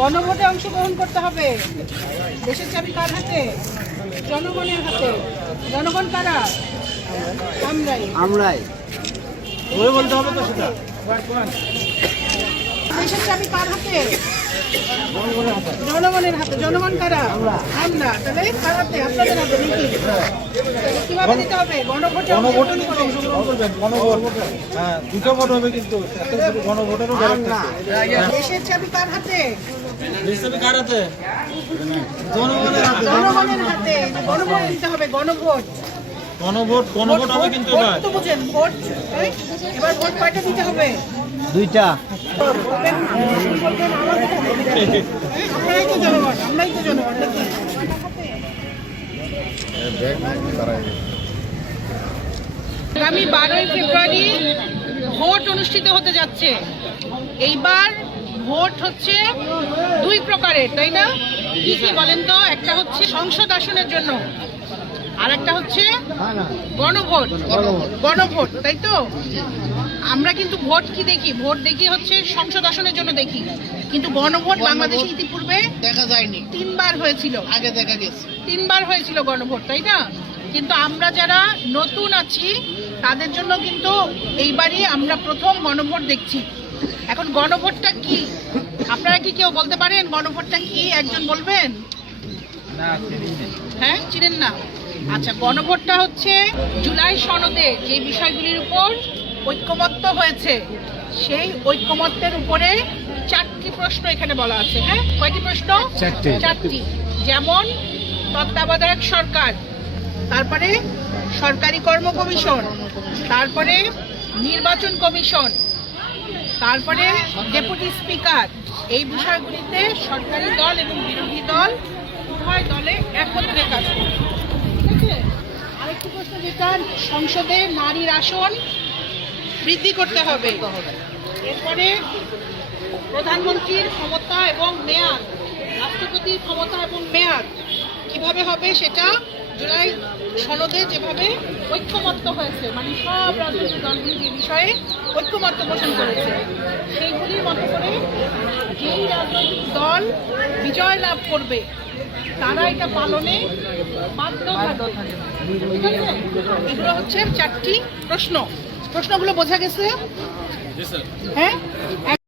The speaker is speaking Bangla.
গণভোটে অংশগ্রহণ করতে হবে। দেশের চাবি কার হাতে? জনগণের হাতে। জনগণ কারা? আমরাই। বলতে হবে তো সেটা। দেশের চাবি কার হাতে? জনগণের হাতে। জনগণ কারা? আমরা। তাহলে কার হাতে? আপনাদের হাতে নাকি? কিভাবে দিতে হবে? গণভোটে অংশগ্রহণ করবেন। গণভোট, হ্যাঁ, দুটো ভোট হবে কিন্তু গণভোটেরও দেশের চাবি কার হাতে? কার হাতে? জনগণের হাতে। গণভোট দিতে হবে। গণভোট হবে কিন্তু ভোট তো বুঝেন, ভোট। এবার ভোট কয়টা দিতে হবে? 2টা। আমরাই তো জনগণ নাকি? আগামী 12ই ফেব্রুয়ারি ভোট অনুষ্ঠিত হতে যাচ্ছে। এইবার ভোট হচ্ছে 2 প্রকারের, তাই না? কি কি বলেন তো? একটা হচ্ছে সংসদ আসনের জন্য, আর একটা হচ্ছে গণভোট, তাই তো? আমরা কিন্তু ভোট কি দেখি? ভোট দেখি হচ্ছে সংসদ আসনের জন্য দেখি, কিন্তু গণভোট বাংলাদেশে ইতিপূর্বে দেখা যায়নি। 3 বার হয়েছিল। আগে দেখা গেছে 3 বার হয়েছিল গণভোট, তাই না? কিন্তু আমরা যারা নতুন আছি তাদের জন্য কিন্তু এইবারই আমরা প্রথম গণভোট দেখছি। এখন গণভোটটা কি আপনারা কি কেউ বলতে পারেন? গণভোটটা কি একজন বলবেন? হ্যাঁ, চিনেন না? আচ্ছা, গণভোটটা হচ্ছে জুলাই সনদে যে বিষয়গুলির উপর ঐক্যমত্য হয়েছে সেই ঐক্যমত্যের উপরে 4টি প্রশ্ন এখানে বলা আছে। হ্যাঁ, কয়টি প্রশ্ন? 4টি। যেমন তত্ত্বাবধায়ক সরকার, তারপরে সরকারি কর্ম কমিশন, তারপরে নির্বাচন কমিশন, তারপরে ডেপুটি স্পিকার। এই বিষয়গুলিতে সরকারি দল এবং বিরোধী দল উভয় দলে একত্রে কাজ করে। ঠিক আছে? আরেকটি প্রশ্ন যেটা, সংসদে নারীর আসন বৃদ্ধি করতে হবে। এরপরে প্রধানমন্ত্রীর ক্ষমতা এবং মেয়াদ, রাষ্ট্রপতির ক্ষমতা এবং মেয়াদ কিভাবে হবে সেটা জুলাই সনদে যেভাবে ঐক্যমত্য হয়েছে, মানে সব রাজনৈতিক দলগুলি যে বিষয়ে ঐক্যমত্য পোষণ করেছে সেইগুলির মতো করে যেই রাজনৈতিক দল বিজয় লাভ করবে তারা এটা পালনে বাধ্য থাকবে। ঠিক আছে? এগুলো হচ্ছে 4টি প্রশ্ন। প্রশ্নগুলো বোঝা গেছে? হ্যাঁ।